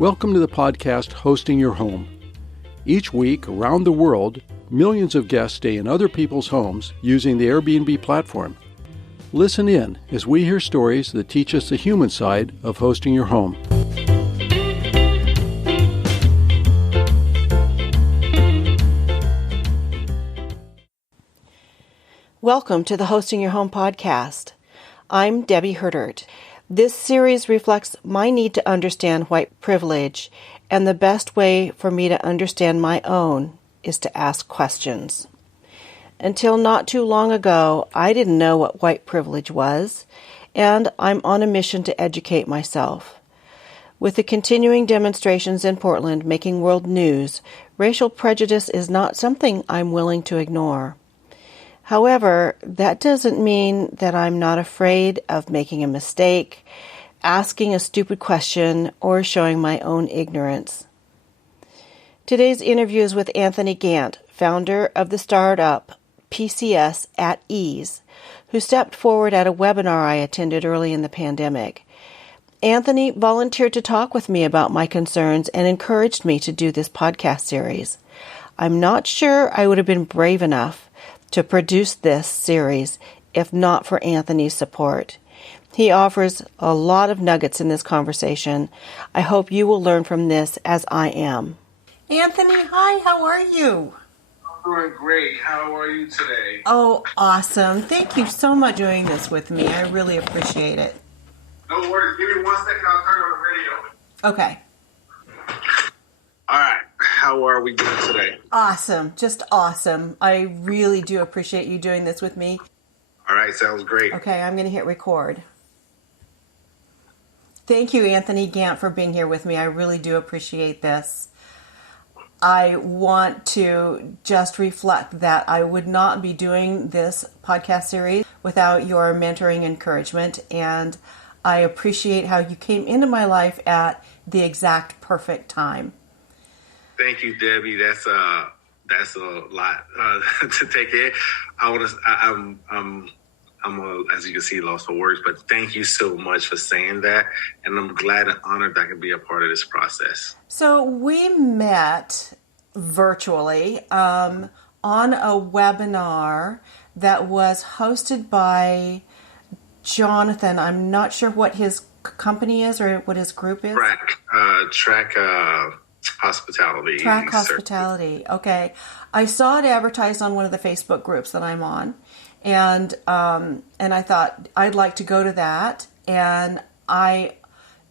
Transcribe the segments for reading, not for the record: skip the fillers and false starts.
Welcome to the podcast Hosting Your Home. Each week, around the world, millions of guests stay in other people's homes using the Airbnb platform. Listen in as we hear stories that teach us the human side of hosting your home. Welcome to the Hosting Your Home podcast. I'm Debbie Herdert. This series reflects my need to understand white privilege, and the best way for me to understand my own is to ask questions. Until not too long ago, I didn't know what white privilege was, and I'm on a mission to educate myself. With the continuing demonstrations in Portland making world news, racial prejudice is not something I'm willing to ignore. However, that doesn't mean that I'm not afraid of making a mistake, asking a stupid question, or showing my own ignorance. Today's interview is with Anthony Gantt, founder of the startup PCS at Ease, who stepped forward at a webinar I attended early in the pandemic. Anthony volunteered to talk with me about my concerns and encouraged me to do this podcast series. I'm not sure I would have been brave enough to produce this series if not for Anthony's support. He offers a lot of nuggets in this conversation. I hope you will learn from this as I am. Anthony, hi, how are you? I'm doing great. How are you today? Oh, awesome. Thank you so much for doing this with me. I really appreciate it. No worries. Give me 1 second. I'll turn on the radio. Okay. All right. How are we doing today? Awesome. Just awesome. I really do appreciate you doing this with me. All right. Sounds great. Okay, I'm going to hit record. Thank you, Anthony Gantt, for being here with me. I really do appreciate this. I want to just reflect that I would not be doing this podcast series without your mentoring encouragement, and I appreciate how you came into my life at the exact perfect time. Thank you, Debbie. That's a lot to take in. I'm as you can see, lost for words, but thank you so much for saying that, and I'm glad and honored that I can be a part of this process. So we met virtually on a webinar that was hosted by Jonathan. I'm not sure what his company is or what his group is. Track Hospitality. Track Hospitality. Okay. I saw it advertised on one of the Facebook groups that I'm on, and I thought I'd like to go to that. And I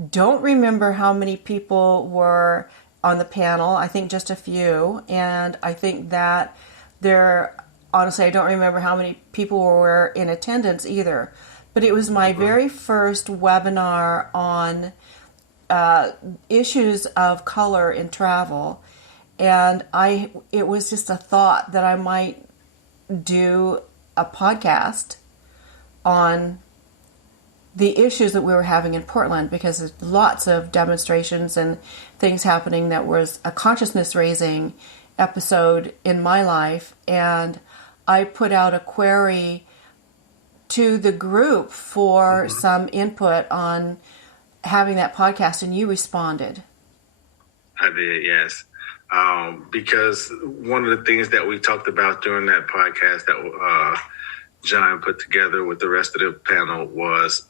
don't remember how many people were on the panel. I think just a few, and I think that honestly, I don't remember how many people were in attendance either. But it was my very first webinar on issues of color in travel, and it was just a thought that I might do a podcast on the issues that we were having in Portland, because there's lots of demonstrations and things happening that was a consciousness raising episode in my life, and I put out a query to the group for some input on having that podcast, and you responded. I did, yes. Because one of the things that we talked about during that podcast that John put together with the rest of the panel was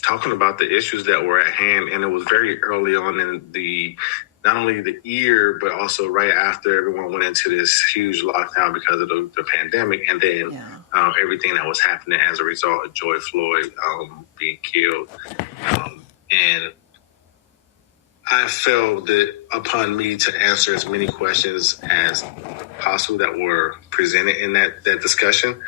talking about the issues that were at hand, and it was very early on in not only the year, but also right after everyone went into this huge lockdown because of the pandemic, and then everything that was happening as a result of George Floyd being killed. And I felt that upon me to answer as many questions as possible that were presented in that discussion.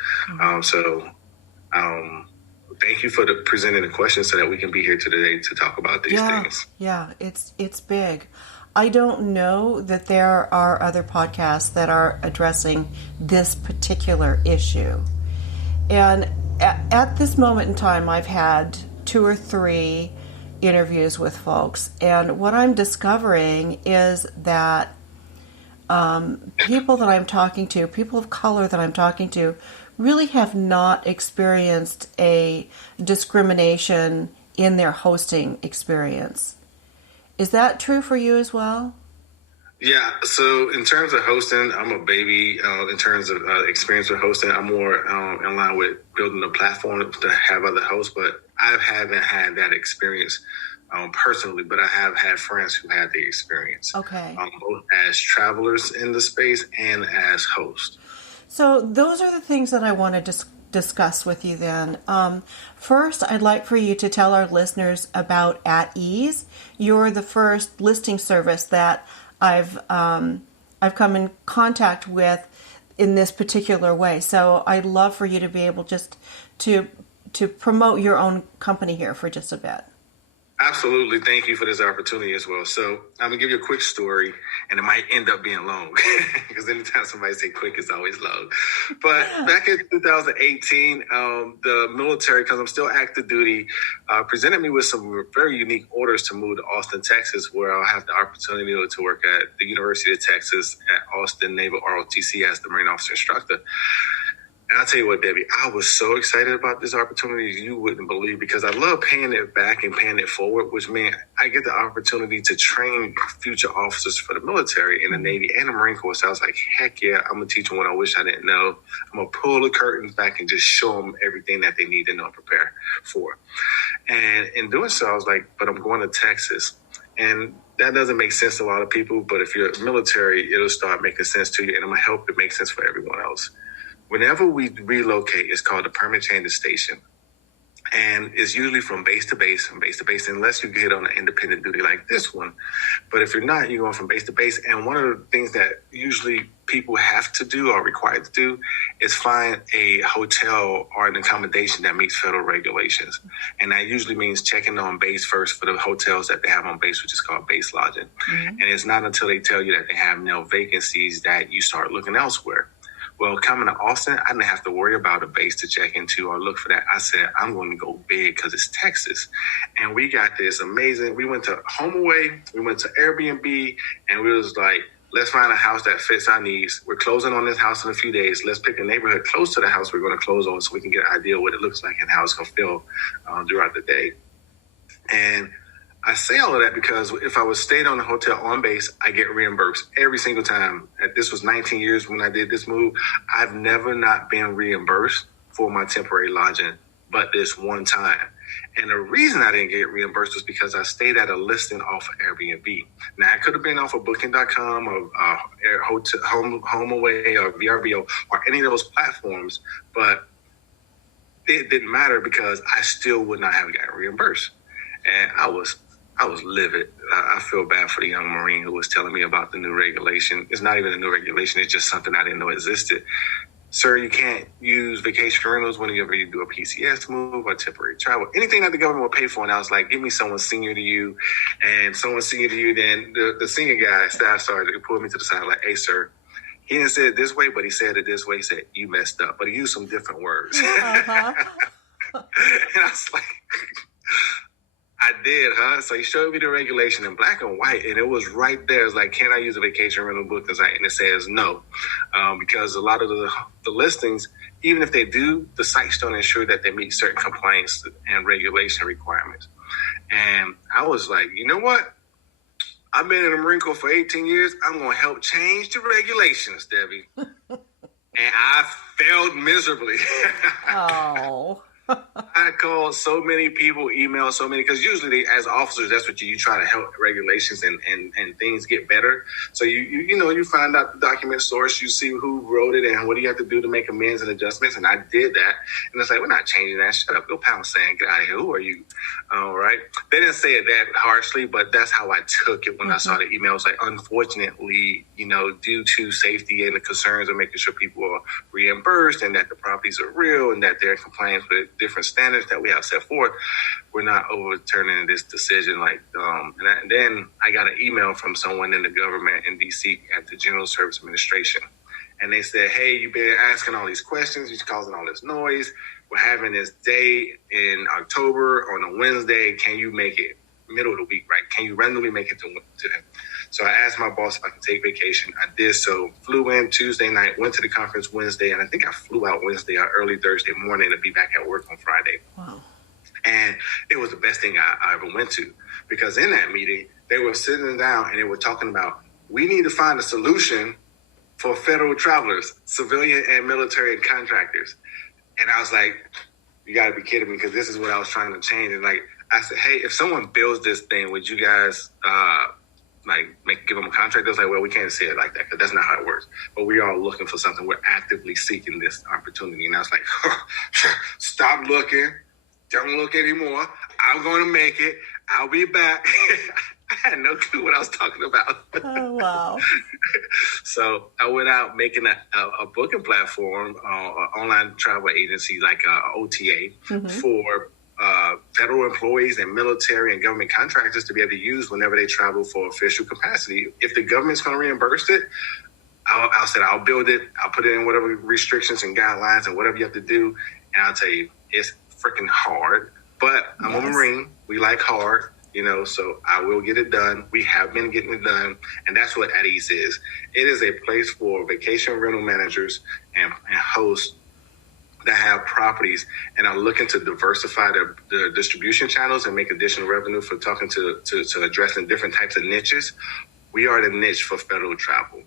Thank you for presenting the questions so that we can be here today to talk about these things. Yeah, it's big. I don't know that there are other podcasts that are addressing this particular issue. And at this moment in time, I've had 2 or 3 interviews with folks, and what I'm discovering is that people that I'm talking to, people of color that I'm talking to, really have not experienced a discrimination in their hosting experience. Is that true for you as well? Yeah, so in terms of hosting, I'm a baby. In terms of experience with hosting, I'm more in line with building a platform to have other hosts, but I haven't had that experience personally, but I have had friends who had the experience, Okay. Both as travelers in the space and as hosts. So those are the things that I want to discuss with you then. First, I'd like for you to tell our listeners about At Ease. You're the first listing service that I've come in contact with in this particular way. So I'd love for you to be able just to promote your own company here for just a bit. Absolutely. Thank you for this opportunity as well. So I'm going to give you a quick story, and it might end up being long because anytime somebody say quick, it's always long. But back in 2018, the military, because I'm still active duty, presented me with some very unique orders to move to Austin, Texas, where I'll have the opportunity to work at the University of Texas at Austin Naval ROTC as the Marine Officer Instructor. And I'll tell you what, Debbie, I was so excited about this opportunity you wouldn't believe, because I love paying it back and paying it forward, which meant I get the opportunity to train future officers for the military in the Navy and the Marine Corps. So I was like, heck yeah, I'm going to teach them what I wish I didn't know. I'm going to pull the curtains back and just show them everything that they need to know and prepare for. And in doing so, I was like, but I'm going to Texas. And that doesn't make sense to a lot of people, but if you're military, it'll start making sense to you, and I'm going to help it make sense for everyone else. Whenever we relocate, it's called a permanent change of station. And it's usually from base to base, unless you get on an independent duty like this one. But if you're not, you're going from base to base. And one of the things that usually people have to do or required to do is find a hotel or an accommodation that meets federal regulations. And that usually means checking on base first for the hotels that they have on base, which is called base lodging. Mm-hmm. And it's not until they tell you that they have no vacancies that you start looking elsewhere. Well, coming to Austin, I didn't have to worry about a base to check into or look for that. I said, I'm going to go big because it's Texas. And we got this amazing, we went to HomeAway, we went to Airbnb, and we was like, let's find a house that fits our needs. We're closing on this house in a few days. Let's pick a neighborhood close to the house we're going to close on so we can get an idea of what it looks like and how it's going to feel throughout the day. And I say all of that because if I was stayed on a hotel on base, I get reimbursed every single time. This was 19 years when I did this move. I've never not been reimbursed for my temporary lodging, but this one time. And the reason I didn't get reimbursed was because I stayed at a listing off of Airbnb. Now, I could have been off of Booking.com or HomeAway or VRBO or any of those platforms, but it didn't matter because I still would not have gotten reimbursed. And I was livid. I feel bad for the young Marine who was telling me about the new regulation. It's not even a new regulation. It's just something I didn't know existed. Sir, you can't use vacation rentals whenever you do a PCS move or temporary travel. Anything that the government will pay for. And I was like, give me someone senior to you. And someone senior to you, then the senior guy, staff sergeant, pulled me to the side like, hey, sir, he didn't say it this way, but he said it this way. He said, you messed up. But he used some different words. Uh-huh. And I was like... I did, huh? So he showed me the regulation in black and white, and it was right there. It's like, can I use a vacation rental booking site? And it says no, because a lot of the listings, even if they do, the sites don't ensure that they meet certain compliance and regulation requirements. And I was like, you know what? I've been in the Marine Corps for 18 years. I'm going to help change the regulations, Debbie. And I failed miserably. Oh. I called so many people, emailed so many, because usually as officers, that's what you try to help regulations and things get better. So you find out the document source, you see who wrote it and what do you have to do to make amends and adjustments. And I did that. And it's like, we're not changing that. Shut up. Go pound sand. Get out of here. Who are you? All right. They didn't say it that harshly, but that's how I took it when I saw the email. It was like, unfortunately, due to safety and the concerns of making sure people are reimbursed and that the properties are real and that they're in compliance with different standards that we have set forth, we're not overturning this decision. And then I got an email from someone in the government in DC at the General Service Administration. And they said, hey, you've been asking all these questions. You're causing all this noise. We're having this day in October on a Wednesday. Can you make it middle of the week, right? Can you randomly make it to them? So I asked my boss if I could take vacation. I did so. Flew in Tuesday night, went to the conference Wednesday, and I think I flew out Wednesday or early Thursday morning to be back at work on Friday. Wow. And it was the best thing I ever went to, because in that meeting, they were sitting down and they were talking about, we need to find a solution for federal travelers, civilian and military and contractors. And I was like, you got to be kidding me, because this is what I was trying to change. And like, I said, hey, if someone builds this thing, would you guys give them a contract? They was like, well, we can't say it like that, because that's not how it works. But we are looking for something. We're actively seeking this opportunity. And I was like, stop looking. Don't look anymore. I'm going to make it. I'll be back. I had no clue what I was talking about. Oh, wow. So I went out making a booking platform, online travel agency, like OTA, for federal employees and military and government contractors to be able to use whenever they travel for official capacity. If the government's going to reimburse it, I'll build it. I'll put it in whatever restrictions and guidelines and whatever you have to do. And I'll tell you, it's freaking hard. But I'm a Marine. We like hard, so I will get it done. We have been getting it done. And that's what At Ease is. It is a place for vacation rental managers and hosts that have properties and are looking to diversify their distribution channels and make additional revenue for talking to addressing different types of niches. We are the niche for federal travel,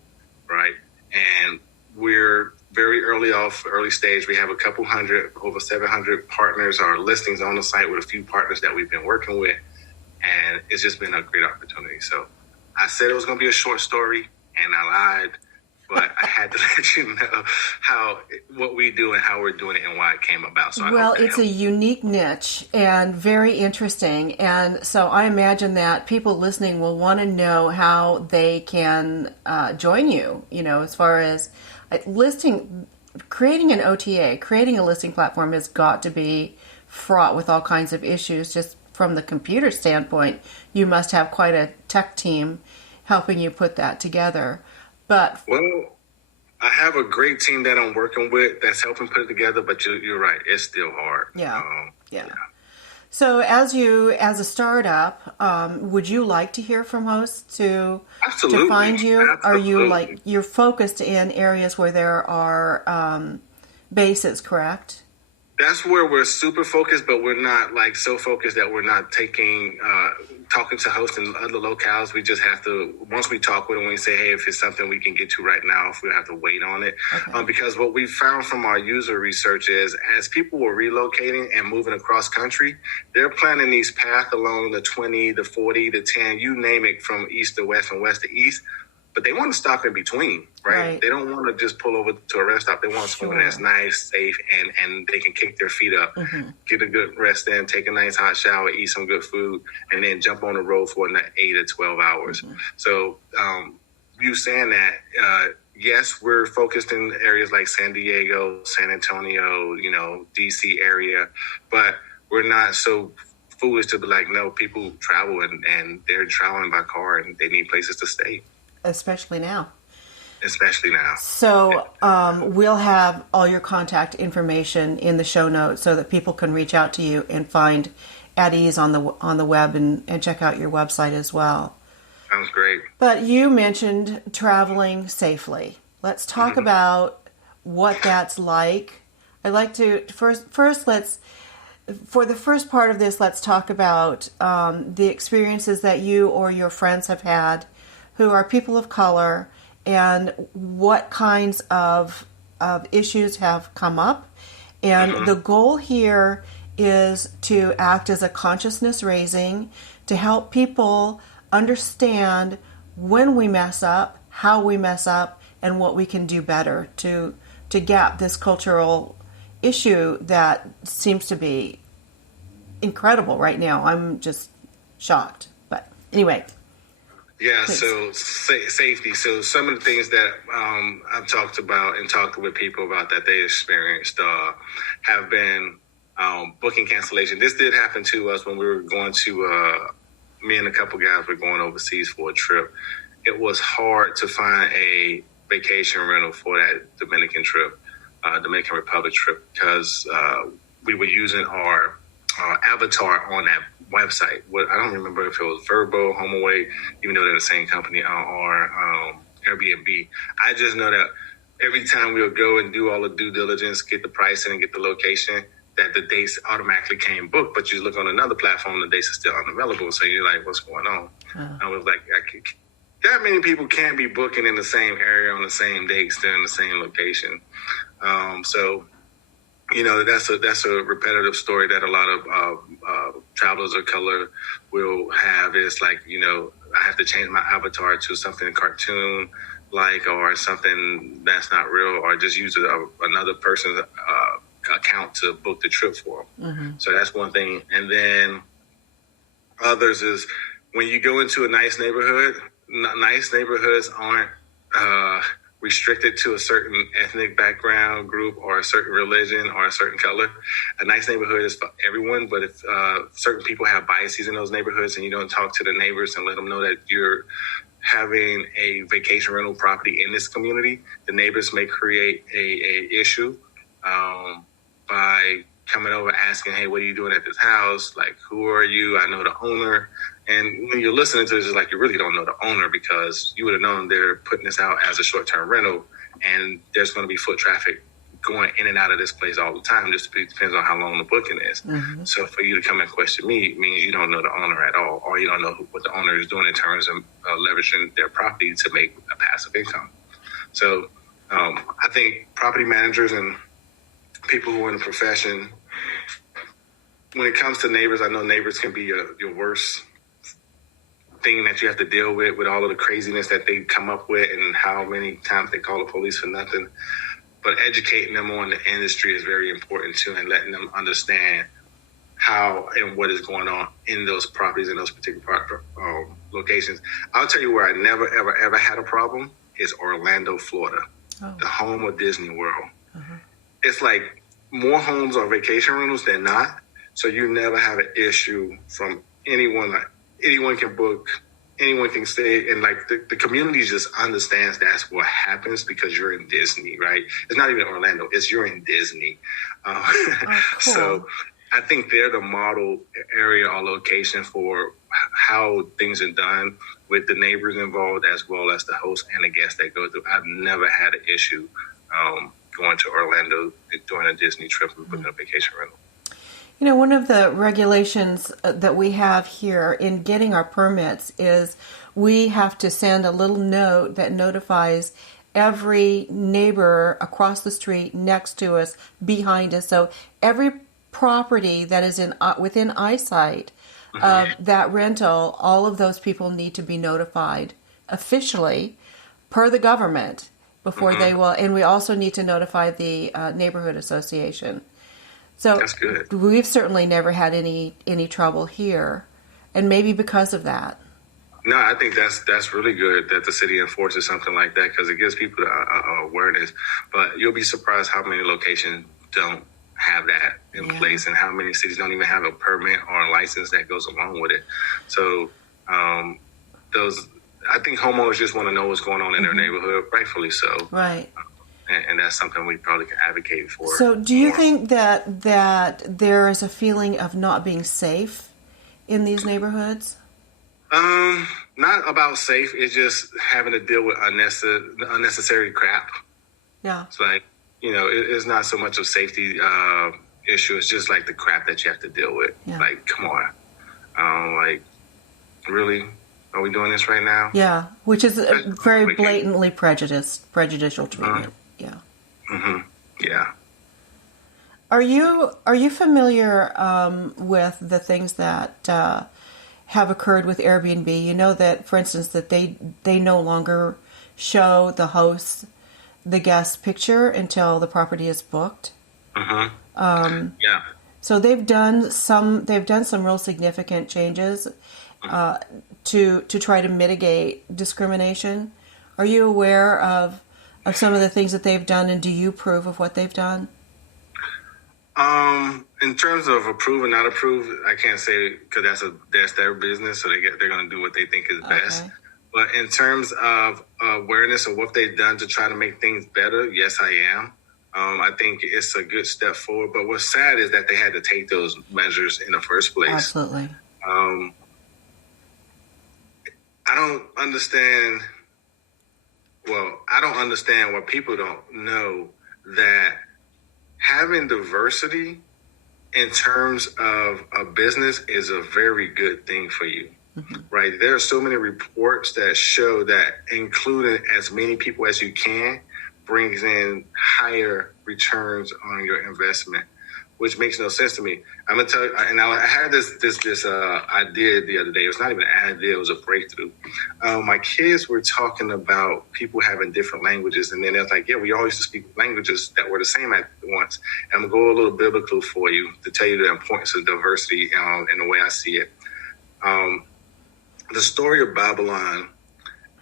right? And we're very early stage. We have a couple hundred, over 700 partners or listings on the site, with a few partners that we've been working with. And it's just been a great opportunity. So I said it was going to be a short story, and I lied, but I had to let you know what we do and how we're doing it and why it came about. So it's a unique niche and very interesting. And so I imagine that people listening will want to know how they can join you, as far as creating an OTA, creating a listing platform has got to be fraught with all kinds of issues. Just from the computer standpoint, you must have quite a tech team helping you put that together. But I have a great team that I'm working with that's helping put it together, but you're right, it's still hard. Yeah. So as a startup, would you like to hear from hosts to find you? Absolutely. Are you you're focused in areas where there are bases, correct? That's where we're super focused, but we're not so focused that we're not talking to hosts in other locales. We just have to, once we talk with them, we say, hey, if it's something we can get to right now, if we have to wait on it. Okay. Because what we found from our user research is, as people were relocating and moving across country, they're planning these paths along the 20, the 40, the 10, you name it, from east to west and west to east. But they want to stop in between, right? They don't want to just pull over to a rest stop. They want somewhere that's nice, safe, and they can kick their feet up, get a good rest in, take a nice hot shower, eat some good food, and then jump on the road for 8 to 12 hours. So you saying that, yes, we're focused in areas like San Diego, San Antonio, D.C. area, but we're not so foolish to be like, no, people travel and they're traveling by car and they need places to stay. Especially now. So we'll have all your contact information in the show notes so that people can reach out to you and find At Ease on the web and check out your website as well. Sounds great. But you mentioned traveling safely. Let's talk about what that's like. I'd like to first for the first part of this, let's talk about the experiences that you or your friends have had who are people of color, and what kinds of issues have come up. And the goal here is to act as a consciousness raising, to help people understand when we mess up, how we mess up, and what we can do better to gap this cultural issue that seems to be incredible right now. I'm just shocked. But anyway. Yeah, so safety. So some of the things that I've talked about and talked with people about that they experienced have been booking cancellation. This did happen to us when we were going to, me and a couple guys were going overseas for a trip. It was hard to find a vacation rental for that Dominican Republic trip, because we were using our avatar on that website. I don't remember if it was Verbo, HomeAway, even though they're the same company, or Airbnb. I just know that every time we would go and do all the due diligence, get the pricing and get the location, that the dates automatically came booked, but you look on another platform, the dates are still unavailable. So you're like, what's going on? I was like, that many people can't be booking in the same area on the same dates, still in the same location. So, you know, that's a repetitive story that a lot of travelers of color will have. Is like, you know, I have to change my avatar to something cartoon like, or something that's not real, or just use another person's account to book the trip for them. So that's one thing. And then others is when you go into a nice neighborhood, nice neighborhoods aren't restricted to a certain ethnic background group or a certain religion or a certain color. A nice neighborhood is for everyone, but if certain people have biases in those neighborhoods and you don't talk to the neighbors and let them know that you're having a vacation rental property in this community, the neighbors may create a issue by coming over asking, hey, what are you doing at this house? Like, who are you? I know the owner. And when you're listening to this, it's like you really don't know the owner, because you would have known they're putting this out as a short-term rental, and there's going to be foot traffic going in and out of this place all the time. Just depends on how long the booking is. So for you to come and question me means you don't know the owner at all, or you don't know what the owner is doing in terms of leveraging their property to make a passive income. So I think property managers and people who are in the profession, when it comes to neighbors, I know neighbors can be your worst thing that you have to deal with all of the craziness that they come up with and how many times they call the police for nothing. But educating them on the industry is very important too, and letting them understand how and what is going on in those properties, in those particular locations. I'll tell you where I never, ever, ever had a problem is Orlando, Florida, the home of Disney World. It's like more homes are vacation rentals than not. So you never have an issue from anyone. Like, anyone can book, anyone can stay, and like the community just understands that's what happens because you're in Disney, right? It's not even Orlando; you're in Disney. Cool. So I think they're the model area or location for how things are done with the neighbors involved, as well as the host and the guests that go through. I've never had an issue going to Orlando during a Disney trip and booking a vacation rental. You know, one of the regulations that we have here in getting our permits is we have to send a little note that notifies every neighbor across the street, next to us, behind us. So every property that is within eyesight of that rental, all of those people need to be notified officially per the government before they will. And we also need to notify the neighborhood association. So that's good. We've certainly never had any trouble here, and maybe because of that. No, I think that's really good that the city enforces something like that, because it gives people awareness. But you'll be surprised how many locations don't have that in place, and how many cities don't even have a permit or a license that goes along with it. So I think homeowners just want to know what's going on in their neighborhood, rightfully so. Right. And that's something we probably can advocate for. So do you think that there is a feeling of not being safe in these neighborhoods? Not about safe. It's just having to deal with unnecessary crap. Yeah. It's like, you know, it's not so much of safety issue. It's just like the crap that you have to deal with. Yeah. Like, come on. Like, really? Are we doing this right now? Yeah, which is very blatantly prejudicial treatment. Yeah. Yeah. Are you familiar with the things that have occurred with Airbnb? You know that, for instance, that they no longer show the host, the guest picture until the property is booked. Yeah. So they've done some real significant changes to try to mitigate discrimination. Are you aware of some of the things that they've done, and do you approve of what they've done? In terms of approve and not approve, I can't say, because that's their business, so they're going to do what they think is best. But in terms of awareness of what they've done to try to make things better, yes, I am. I think it's a good step forward. But what's sad is that they had to take those measures in the first place. Absolutely. I don't understand why people don't know that having diversity in terms of a business is a very good thing for you. Right. There are so many reports that show that including as many people as you can brings in higher returns on your investment, which makes no sense to me. I'm gonna tell you, and I had this idea the other day. It was not even an idea; it was a breakthrough. My kids were talking about people having different languages, and then they're like, "Yeah, we all used to speak languages that were the same at once." And I'm gonna go a little biblical for you to tell you the importance of diversity in the way I see it. The story of Babylon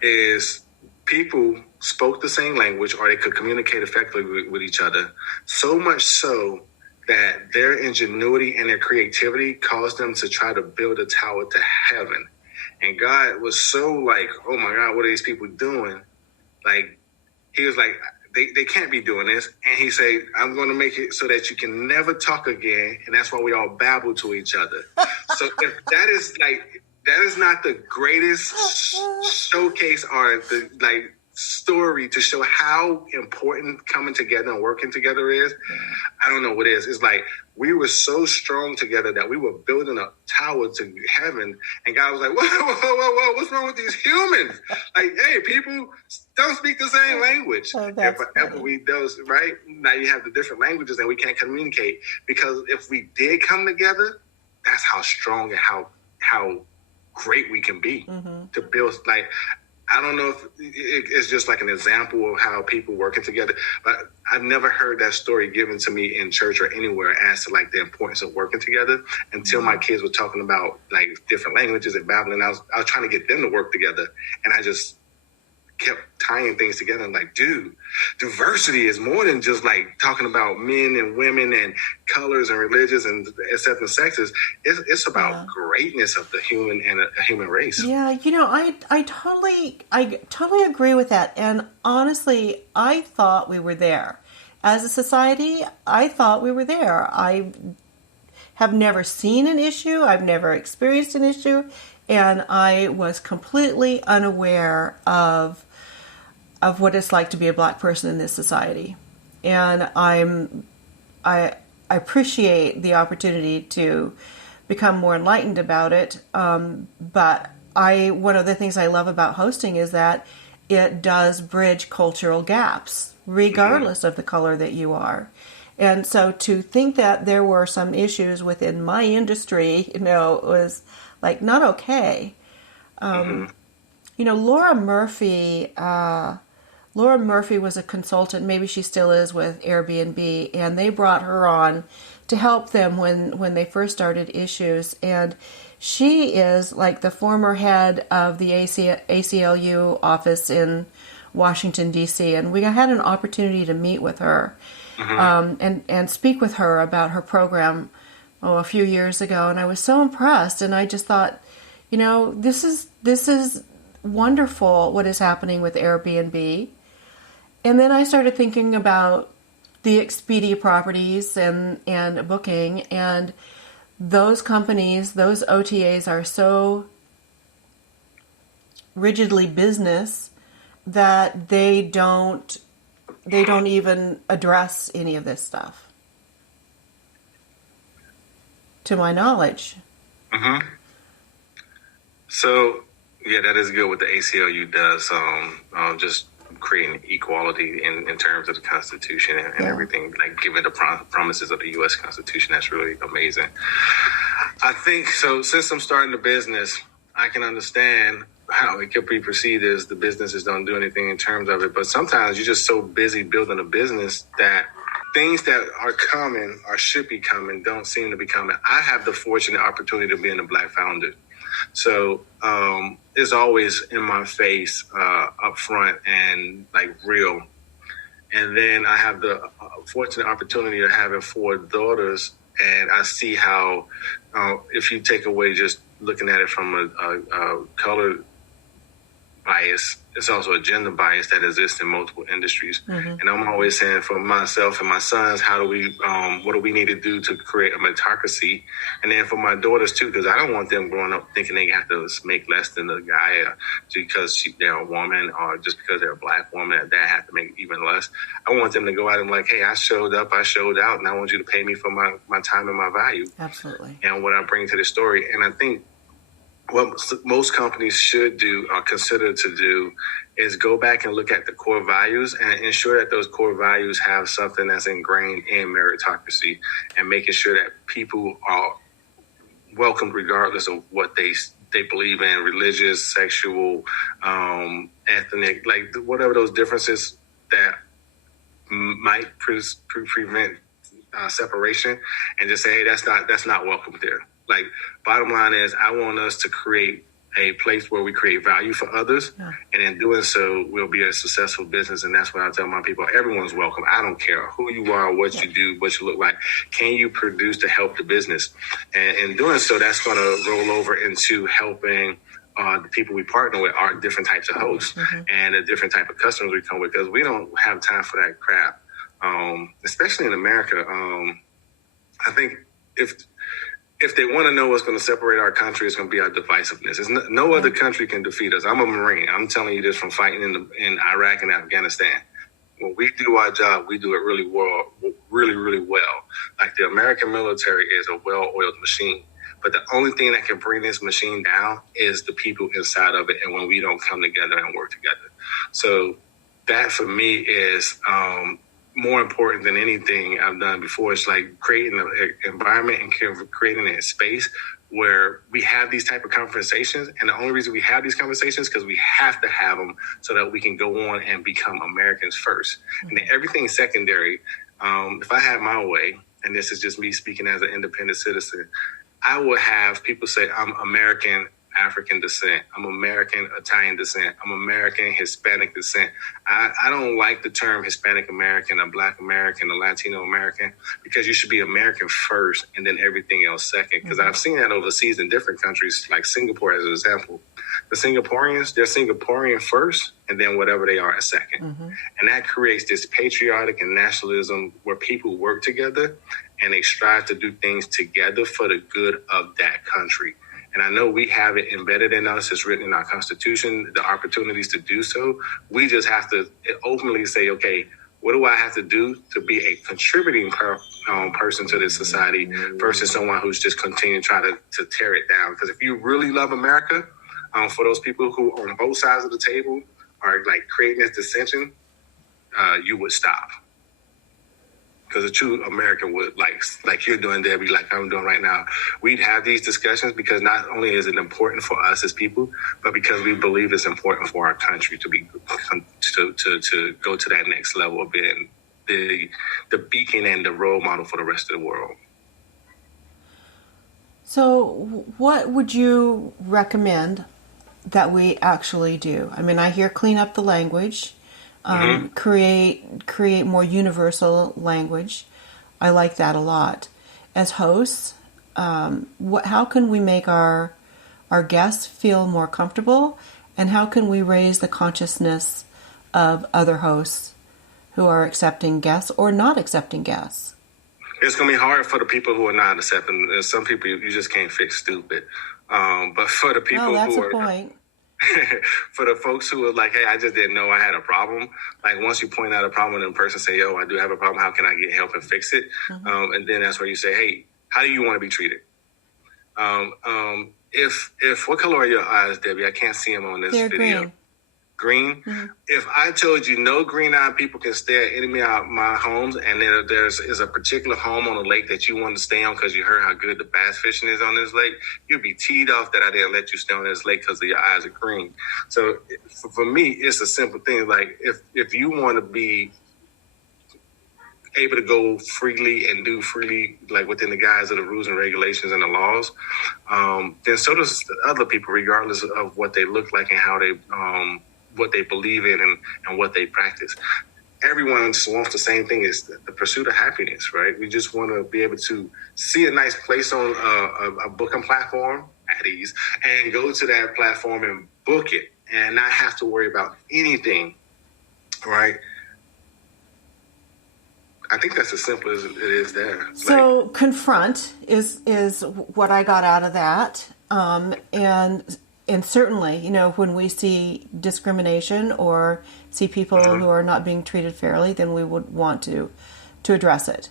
is people spoke the same language or they could communicate effectively with each other, so much so that their ingenuity and their creativity caused them to try to build a tower to heaven. And God was so like, oh my God, what are these people doing? Like, he was like, they can't be doing this. And he said, I'm going to make it so that you can never talk again. And that's why we all babble to each other. So if that is not the greatest showcase or the story to show how important coming together and working together is. I don't know what it is. It's like we were so strong together that we were building a tower to heaven, and God was like, whoa, what's wrong with these humans? Like, hey, people don't speak the same language. Oh, if ever we those right now, you have the different languages and we can't communicate, because if we did come together, that's how strong and how great we can be to build. Like, I don't know if it's just like an example of how people working together, but I've never heard that story given to me in church or anywhere as to like the importance of working together until my kids were talking about like different languages and babbling. I was trying to get them to work together, and I just kept tying things together. I'm like, dude, diversity is more than just like talking about men and women and colors and religions and accepting sexes. It's about greatness of the human and a human race. Yeah, I totally agree with that. And honestly, I thought we were there. As a society, I thought we were there. I have never seen an issue. I've never experienced an issue. And I was completely unaware of what it's like to be a Black person in this society. And I appreciate the opportunity to become more enlightened about it. But one of the things I love about hosting is that it does bridge cultural gaps, regardless of the color that you are. And so to think that there were some issues within my industry, was like not okay. Laura Murphy was a consultant, maybe she still is, with Airbnb, and they brought her on to help them when they first started issues. And she is like the former head of the ACLU office in Washington, D.C., and we had an opportunity to meet with her and speak with her about her program a few years ago, and I was so impressed, and I just thought, this is wonderful what is happening with Airbnb. And then I started thinking about the Expedia properties and Booking, and those companies, those OTAs are so rigidly business that they don't even address any of this stuff, to my knowledge. So, yeah, that is good what the ACLU does. Just creating equality in terms of the Constitution and everything, like giving the promises of the U.S. Constitution. That's really amazing. I think so. Since I'm starting the business, I can understand how it could be perceived as the businesses don't do anything in terms of it. But sometimes you're just so busy building a business that things that are coming or should be coming don't seem to be coming. I have the fortunate opportunity of being a Black founder. So it's always in my face, up front and like real. And then I have the fortunate opportunity of having 4 daughters, and I see how if you take away just looking at it from a colored bias. It's also a gender bias that exists in multiple industries. Mm-hmm. And I'm always saying for myself and my sons, what do we need to do to create a meritocracy? And then for my daughters too, because I don't want them growing up thinking they have to make less than the guy because they're a woman, or just because they're a black woman that have to make even less. I want them to go out and be like, hey, I showed up, I showed out, and I want you to pay me for my time and my value. Absolutely. And what I bring to the story. And I think what most companies should do or consider to do is go back and look at the core values and ensure that those core values have something that's ingrained in meritocracy, and making sure that people are welcomed regardless of what they believe in, religious, sexual, ethnic, like whatever those differences that might prevent separation, and just say, hey, that's not welcome there. Like, bottom line is, I want us to create a place where we create value for others. Yeah. And in doing so, we'll be a successful business. And that's what I tell my people. Everyone's welcome. I don't care who you are, what you do, what you look like. Can you produce to help the business? And in doing so, that's going to roll over into helping the people we partner with are different types of hosts, mm-hmm. and the different type of customers we come with, because we don't have time for that crap, especially in America. I think if they want to know what's going to separate our country, it's going to be our divisiveness. No other country can defeat us. I'm a Marine. I'm telling you this from fighting in Iraq and Afghanistan. When we do our job, we do it really well. Like, the American military is a well-oiled machine. But the only thing that can bring this machine down is the people inside of it, and when we don't come together and work together. So that, for me, is more important than anything I've done before. It's like creating an environment and creating a space where we have these type of conversations. And the only reason we have these conversations is because we have to have them so that we can go on and become Americans first. Mm-hmm. And then everything secondary, if I had my way, and this is just me speaking as an independent citizen, I would have people say, I'm American African descent. I'm American Italian descent. I'm American Hispanic descent. I don't like the term Hispanic American, or Black American, or Latino American, because you should be American first and then everything else second. Because I've seen that overseas in different countries, like Singapore as an example. The Singaporeans, they're Singaporean first and then whatever they are a second. Mm-hmm. And that creates this patriotic and nationalism where people work together and they strive to do things together for the good of that country. And I know we have it embedded in us. It's written in our Constitution, the opportunities to do so. We just have to openly say, okay, what do I have to do to be a contributing person to this society versus someone who's just continuing to try to tear it down? Because if you really love America, for those people who on both sides of the table are like creating this dissension, you would stop. Because a true American would, like you're doing, Debbie, like I'm doing right now, we'd have these discussions because not only is it important for us as people, but because we believe it's important for our country to go to that next level of being the beacon and the role model for the rest of the world. So what would you recommend that we actually do? I mean, I hear clean up the language. Create more universal language. I like that a lot. As hosts, how can we make our guests feel more comfortable, and how can we raise the consciousness of other hosts who are accepting guests or not accepting guests? It's going to be hard for the people who are not accepting. There's some people you just can't fix stupid. But for the people who are... point. For the folks who are like, hey, I just didn't know I had a problem. Like, once you point out a problem and the person say, yo, I do have a problem. How can I get help and fix it? Mm-hmm. And then that's where you say, hey, how do you want to be treated? If what color are your eyes, Debbie? I can't see them on this They're video. Green. Green. Mm-hmm. If I told you no green-eyed people can stay at any of my homes, and there's a particular home on a lake that you want to stay on because you heard how good the bass fishing is on this lake, you'd be teed off that I didn't let you stay on this lake because your eyes are green. So for me, it's a simple thing. Like, if you want to be able to go freely and do freely, like within the guise of the rules and regulations and the laws, then so does other people, regardless of what they look like and how they what they believe in and what they practice. Everyone just wants the same thing, is the pursuit of happiness, right? We just want to be able to see a nice place on a booking platform at ease and go to that platform and book it and not have to worry about anything, right? I think that's as simple as it is there. So confront is what I got out of that, and certainly, when we see discrimination or see people who are not being treated fairly, then we would want to address it.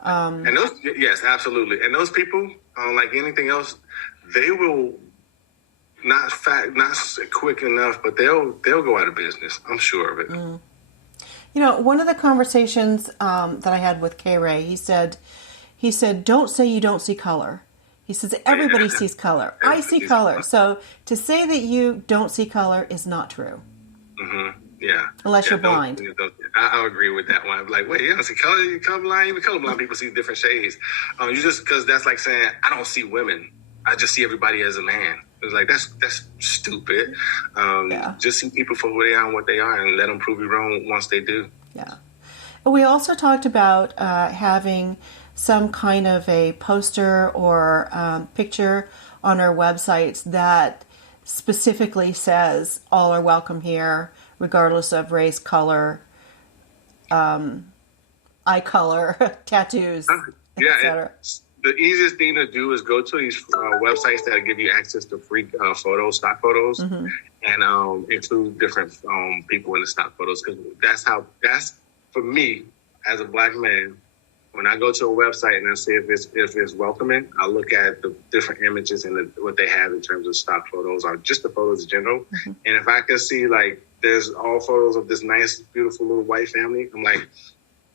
And those, yes, absolutely. And those people, like anything else, they will not quick enough, but they'll go out of business. I'm sure of it. One of the conversations that I had with K. Ray, he said, don't say you don't see color. He says, everybody sees color. I see color. So to say that you don't see color is not true. Mm-hmm. Yeah. Unless you're blind. I agree with that one. I'm like, wait, you don't see color? You're colorblind? Even colorblind people see different shades. You just, because that's like saying, I don't see women. I just see everybody as a man. It's like, that's stupid. Just see people for who they are and what they are and let them prove you wrong once they do. Yeah. We also talked about having some kind of a poster or picture on our websites that specifically says all are welcome here, regardless of race, color, eye color, tattoos, etc. The easiest thing to do is go to these websites that give you access to free photos, stock photos, and include different people in the stock photos. Because that's for me as a black man. When I go to a website and I see if it's welcoming, I look at the different images and what they have in terms of stock photos or just the photos in general. And if I can see like there's all photos of this nice, beautiful little white family, I'm like,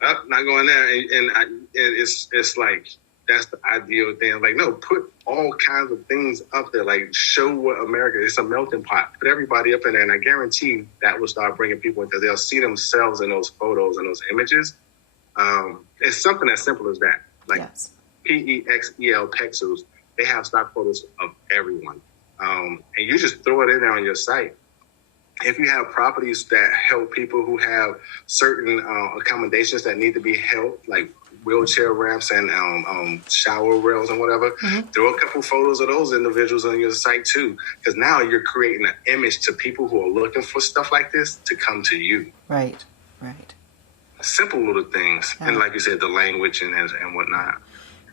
oh, not going there. And it's like, that's the ideal thing. Like, no, put all kinds of things up there. Like, show what America is. It's a melting pot. Put everybody up in there, and I guarantee that will start bringing people in because they'll see themselves in those photos and those images. It's something as simple as that. Like, yes. PEXEL Pexels, they have stock photos of everyone. And you just throw it in there on your site. If you have properties that help people who have certain accommodations that need to be helped, like wheelchair ramps and shower rails and whatever, throw a couple photos of those individuals on your site too. Because now you're creating an image to people who are looking for stuff like this to come to you. Right. Simple little things. Yeah. And like you said, the language and whatnot.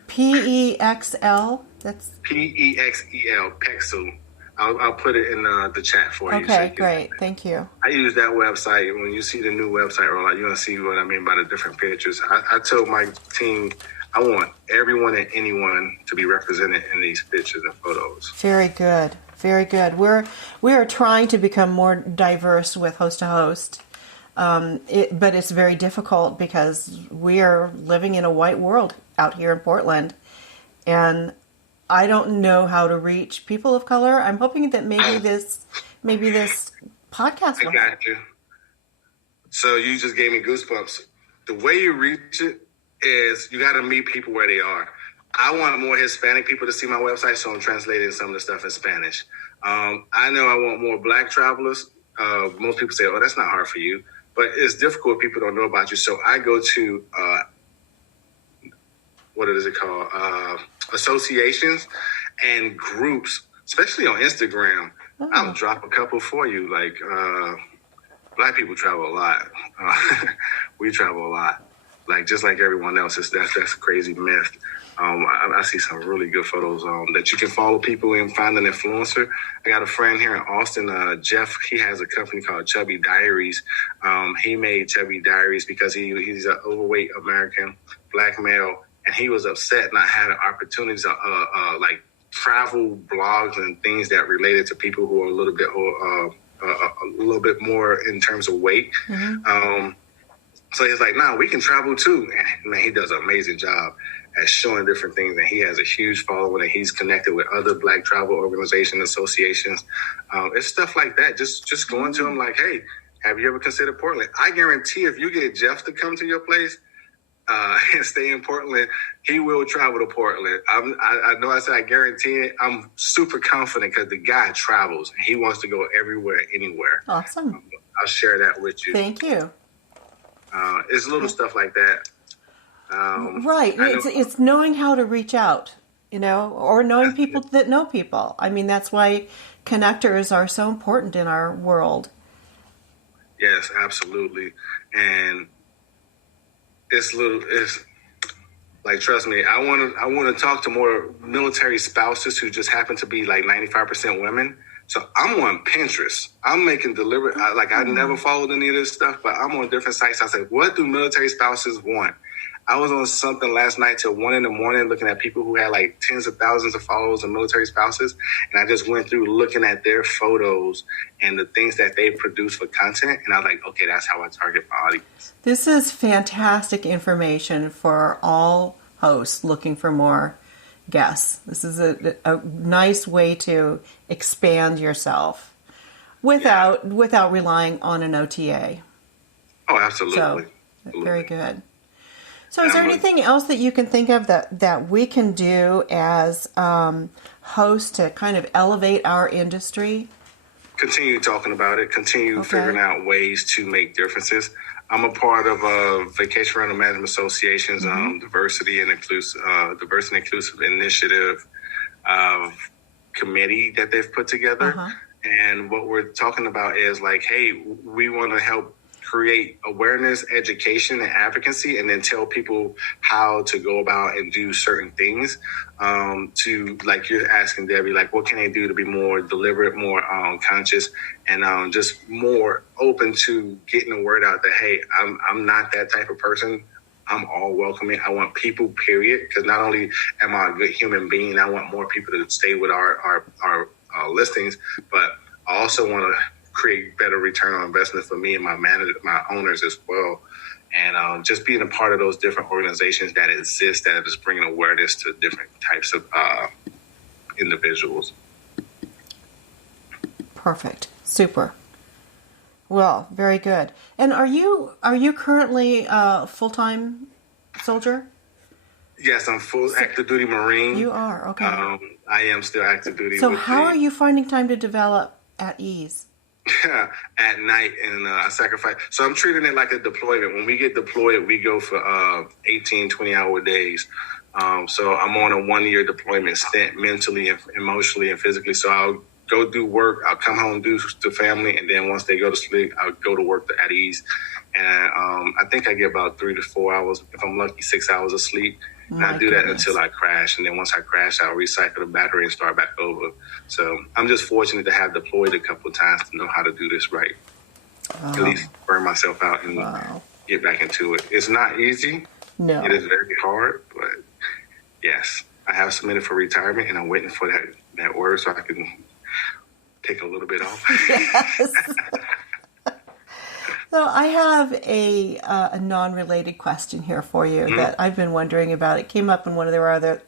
PEXL? That's PEXEL, Pexel. I'll put it in the chat for you. Okay, great. Thank you. I use that website. When you see the new website roll out, you're going to see what I mean by the different pictures. I told my team, I want everyone and anyone to be represented in these pictures and photos. Very good. Very good. We are trying to become more diverse with Host to Host, but it's very difficult because we are living in a white world out here in Portland, and I don't know how to reach people of color. I'm hoping that maybe this podcast will help. You. So you just gave me goosebumps. The way you reach it is you got to meet people where they are. I want more Hispanic people to see my website, so I'm translating some of the stuff in Spanish. I know I want more black travelers. Most people say, oh, that's not hard for you. But it's difficult if people don't know about you. So I go to, what is it called? Associations and groups, especially on Instagram. I'll drop a couple for you. Like, black people travel a lot. We travel a lot. Like, just like everyone else. That's a crazy myth. I see some really good photos that you can follow people and find an influencer. I got a friend here in Austin, Jeff. He has a company called Chubby Diaries. He made Chubby Diaries because he's an overweight American black male, and he was upset not having opportunities like travel blogs and things that related to people who are a little bit more in terms of weight. So he's like, nah, we can travel too. And man, he does an amazing job at showing different things. And he has a huge following, and he's connected with other black travel organizations, associations. It's stuff like that. Just going to him like, hey, have you ever considered Portland? I guarantee if you get Jeff to come to your place and stay in Portland, he will travel to Portland. I know I said I guarantee it. I'm super confident because the guy travels and he wants to go everywhere, anywhere. Awesome. I'll share that with you. Thank you. It's little stuff like that. Right. It's knowing how to reach out or knowing people that know people. I mean, that's why connectors are so important in our world. Yes, absolutely. And it's like, trust me, I want to talk to more military spouses who just happen to be like 95% women. So I'm on Pinterest. I'm making deliberate, I never followed any of this stuff, but I'm on different sites. I said, what do military spouses want? I was on something last night till 1 a.m. looking at people who had like tens of thousands of followers of military spouses. And I just went through looking at their photos and the things that they produce for content. And I was like, okay, that's how I target my audience. This is fantastic information for all hosts looking for more guests. This is a nice way to expand yourself without relying on an OTA. Oh, absolutely. So, very good. So is there anything else that you can think of that we can do as hosts to kind of elevate our industry? Continue talking about it. Continue figuring out ways to make differences. I'm a part of Vacation Rental Management Association's diversity and inclusive initiative committee that they've put together. And what we're talking about is like, hey, we want to help create awareness, education, and advocacy, and then tell people how to go about and do certain things. To, like you're asking, Debbie, like, what can they do to be more deliberate, more conscious, and just more open to getting the word out that, hey, I'm not that type of person. I'm all welcoming. I want people, period. Because not only am I a good human being, I want more people to stay with our listings, but I also want to create better return on investment for me and my owners as well. And just being a part of those different organizations that exist, that is bringing awareness to different types of individuals. Perfect. Super. Well, very good. And are you currently a full-time soldier? Yes, I'm full active duty Marine. You are, okay. I am still active duty. So how are you finding time to develop at ease? At night, and I sacrifice. So I'm treating it like a deployment. When we get deployed, we go for 18, 20-hour days. So I'm on a 1-year deployment stint mentally, and emotionally, and physically. So I'll go do work. I'll come home, do the family, and then once they go to sleep, I'll go to work at ease. And I think I get about 3 to 4 hours, if I'm lucky, 6 hours of sleep. And I do that until I crash. And then once I crash, I'll recycle the battery and start back over. So I'm just fortunate to have deployed a couple of times to know how to do this right. At least burn myself out and get back into it. It's not easy. No. It is very hard. But yes, I have submitted for retirement, and I'm waiting for that word so I can take a little bit off. Yes. So I have a non-related question here for you that I've been wondering about. It came up in one of our other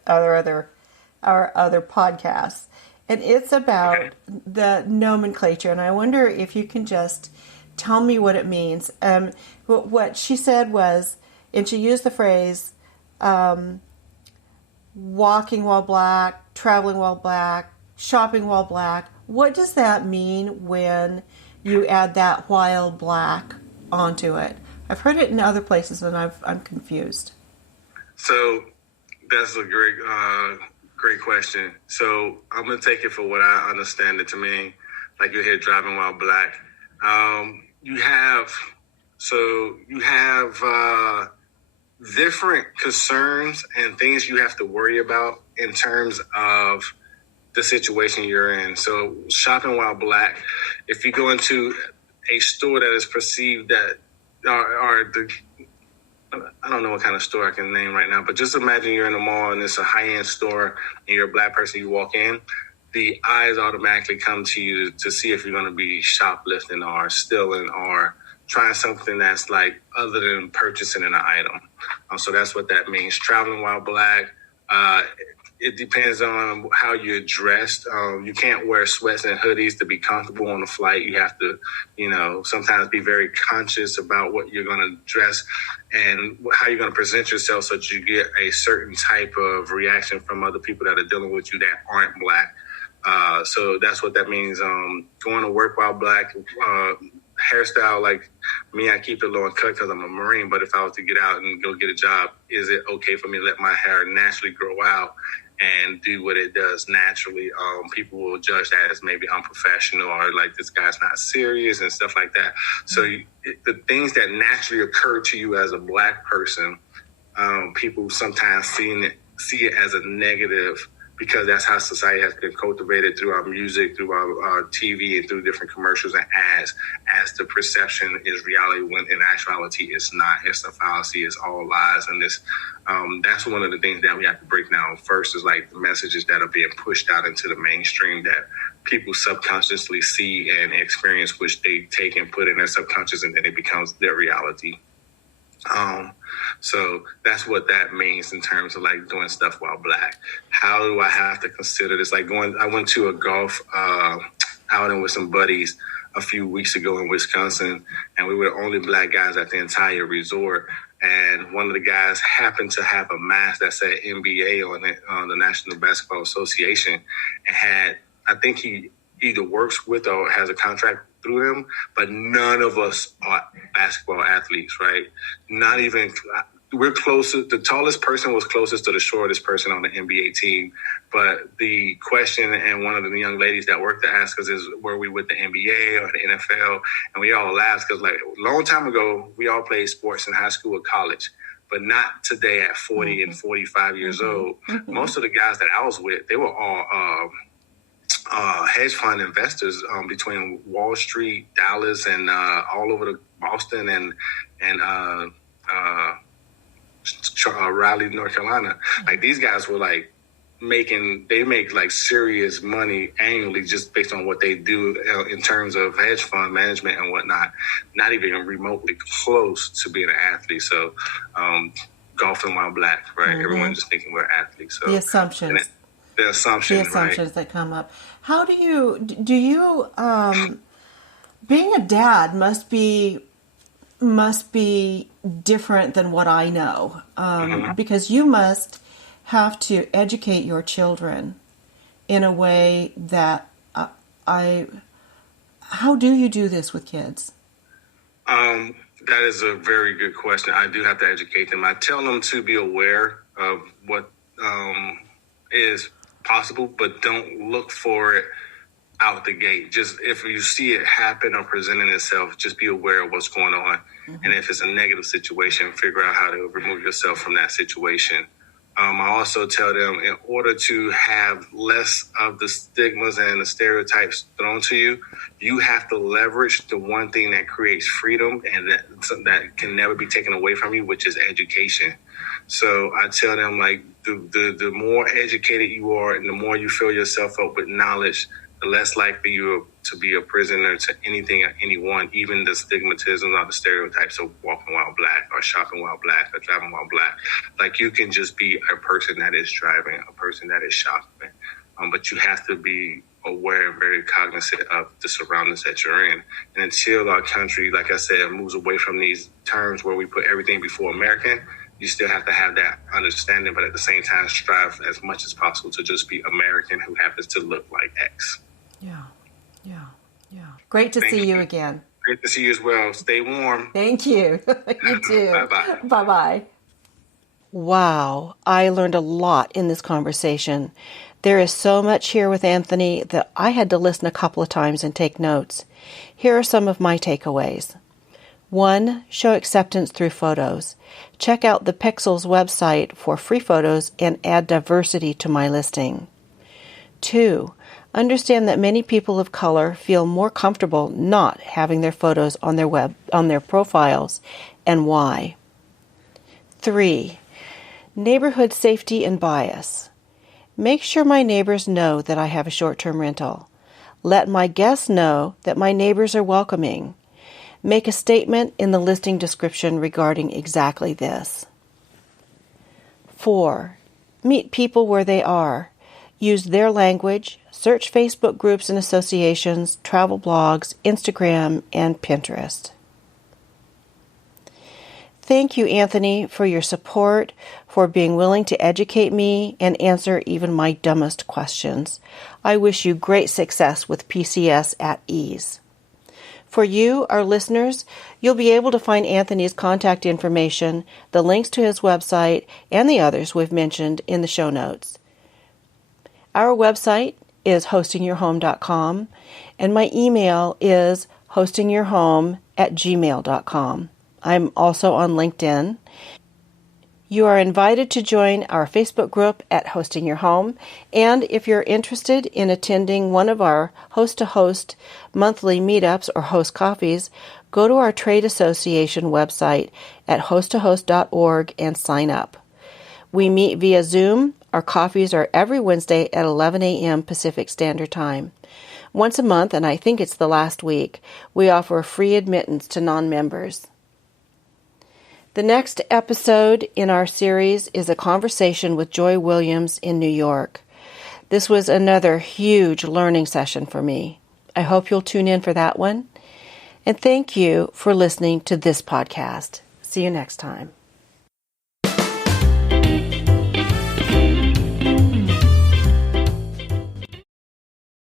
podcasts, and it's about the nomenclature. And I wonder if you can just tell me what it means. What she said was, and she used the phrase, walking while black, traveling while black, shopping while black. What does that mean when you add that while black onto it? I've heard it in other places, and I'm confused. So that's a great question. So I'm gonna take it for what I understand it to mean. Like you're here driving while black. You have different concerns and things you have to worry about in terms of the situation you're in. So shopping while black, if you go into a store that is perceived that I don't know what kind of store I can name right now, but just imagine you're in a mall and it's a high-end store and you're a black person, you walk in, the eyes automatically come to you to see if you're going to be shoplifting or stealing or trying something that's like other than purchasing an item. So that's what that means. Traveling while black, it depends on how you're dressed. You can't wear sweats and hoodies to be comfortable on a flight. You have to, sometimes be very conscious about what you're going to dress and how you're going to present yourself so that you get a certain type of reaction from other people that are dealing with you that aren't black. So that's what that means. Going to work while black, hairstyle, like me, I keep it low and cut because I'm a Marine. But if I was to get out and go get a job, is it okay for me to let my hair naturally grow out and do what it does naturally, people will judge that as maybe unprofessional or like this guy's not serious and stuff like that. So the things that naturally occur to you as a Black person, people sometimes see it as a negative, because that's how society has been cultivated through our music, through our TV, and through different commercials and ads, as the perception is reality, when in actuality it's not. It's a fallacy. It's all lies. And that's one of the things that we have to break down first, is like the messages that are being pushed out into the mainstream that people subconsciously see and experience, which they take and put in their subconscious, and then it becomes their reality. So that's what that means in terms of like doing stuff while Black. How do I have to consider this? Like I went to a golf outing with some buddies a few weeks ago in Wisconsin, and we were the only Black guys at the entire resort. And one of the guys happened to have a mask that said NBA on it, on the National Basketball Association, and I think he either works with or has a contract through them, but none of us are basketball athletes, right? Not even, we're closer, the tallest person was closest to the shortest person on the NBA team. But the question, and one of the young ladies that worked there asked us, is were we with the NBA or the NFL? And we all laughed, because like a long time ago, we all played sports in high school or college, but not today at 40 and 45 years old. Most of the guys that I was with, they were all hedge fund investors between Wall Street, Dallas, and all over Boston and Raleigh, North Carolina. Like these guys were like make like serious money annually just based on what they do in terms of hedge fund management and whatnot. Not even remotely close to being an athlete. So golfing while Black, right? Everyone's just thinking we're athletes. So the assumptions. The assumptions right? That come up. How do you being a dad must be different than what I know, because you must have to educate your children in a way that how do you do this with kids? That is a very good question. I do have to educate them. I tell them to be aware of what is possible, but don't look for it out the gate. Just if you see it happen or presenting itself, just be aware of what's going on. And if it's a negative situation, figure out how to remove yourself from that situation. I also tell them, in order to have less of the stigmas and the stereotypes thrown to you, you have to leverage the one thing that creates freedom and that can never be taken away from you, which is education. So I tell them, like, the more educated you are and the more you fill yourself up with knowledge, the less likely you are to be a prisoner to anything or anyone, even the stigmatism or the stereotypes of walking while Black or shopping while Black or driving while Black. Like, you can just be a person that is driving, a person that is shopping. But you have to be aware and very cognizant of the surroundings that you're in. And until our country, like I said, moves away from these terms where we put everything before American, you still have to have that understanding, but at the same time, strive as much as possible to just be American who happens to look like X. Yeah. Great to see you again. Great to see you as well. Stay warm. Thank you. You too. Bye-bye. Bye-bye. Wow, I learned a lot in this conversation. There is so much here with Anthony that I had to listen a couple of times and take notes. Here are some of my takeaways. 1. Show acceptance through photos. Check out the Pixels website for free photos and add diversity to my listing. 2. Understand that many people of color feel more comfortable not having their photos on their profiles, and why. 3. Neighborhood safety and bias. Make sure my neighbors know that I have a short-term rental. Let my guests know that my neighbors are welcoming. Make a statement in the listing description regarding exactly this. 4. Meet people where they are. Use their language. Search Facebook groups and associations, travel blogs, Instagram, and Pinterest. Thank you, Anthony, for your support, for being willing to educate me and answer even my dumbest questions. I wish you great success with PCS at ease. For you, our listeners, you'll be able to find Anthony's contact information, the links to his website, and the others we've mentioned in the show notes. Our website is hostingyourhome.com, and my email is hostingyourhome@gmail.com. I'm also on LinkedIn. You are invited to join our Facebook group at Hosting Your Home, and if you're interested in attending one of our host-to-host monthly meetups or host coffees, go to our trade association website at hosttohost.org and sign up. We meet via Zoom. Our coffees are every Wednesday at 11 a.m. Pacific Standard Time. Once a month, and I think it's the last week, we offer free admittance to non-members. The next episode in our series is a conversation with Joy Williams in New York. This was another huge learning session for me. I hope you'll tune in for that one. And thank you for listening to this podcast. See you next time.